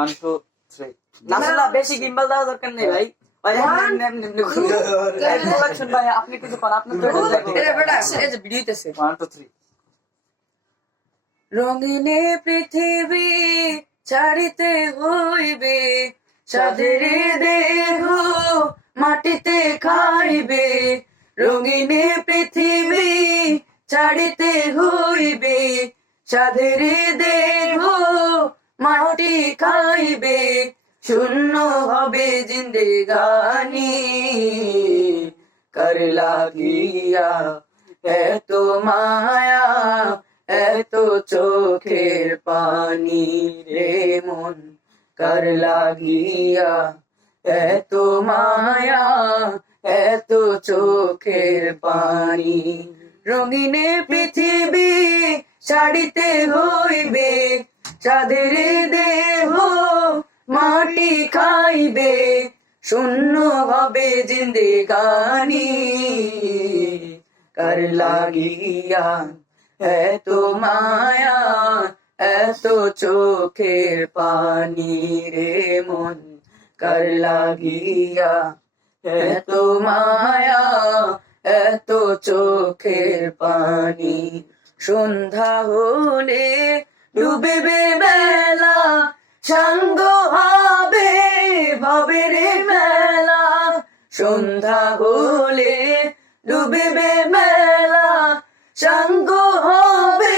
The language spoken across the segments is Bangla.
ওয়ান টু থ্রি নাসুল্লাহ বেশি গিম্বল দেওয়া দরকার নেই ভাই। আপনি কিছু রঙিনে পৃথিবী ছাড়িতে হইবে সাদের দেহ মাটিতে খাইবে। রঙিনে পৃথিবী ছাড়িতে হইবে সাদের দেহ মাটি খাইবে, শূন্য হবে জিন্দেগানি। কর লাগিয়া এত মায়া, এত চোখের পানি রে মন। কর লাগিয়া এত মায়া, এত চোখের পানি। রঙিনে পৃথিবী, শাড়িতে হইবে চাঁদের দেহ মাটি খাইবে, শূন্য হবে জিন্দেগানি। কর লাগিয়া এত মায়া, এত চোখের পানি রে মন। কর লাগিয়া এত মায়া, এত চোখের পানি। সন্ধ্যা হলে ডুবেবে বেলা, সঙ্গ হবে ভবের মেলা। সন্ধ্যা হলে ডুবেবে মেলা সঙ্গ হবে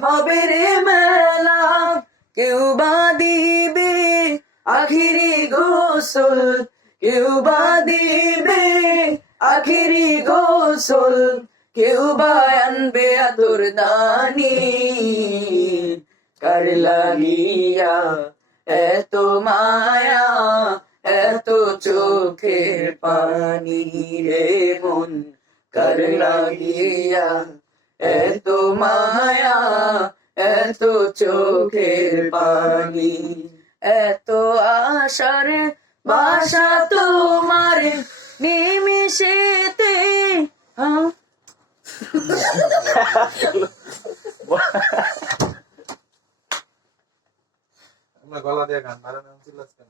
ভবের মেলা। কেউ বা দিবে আখিরি গোসল, কেউ বা দিবে আখিরি গোসল, কেউ বা আনবে আতর দানি। কার লাগিয়া এত মায়া এত চোখের পানি রে মন কার এত মায়া এত চোখের পানি এত আশার বাসা তোমার নিমিশেতে হ্যাঁ গলা দিয়ে গান বানানো চিল্লাস কেন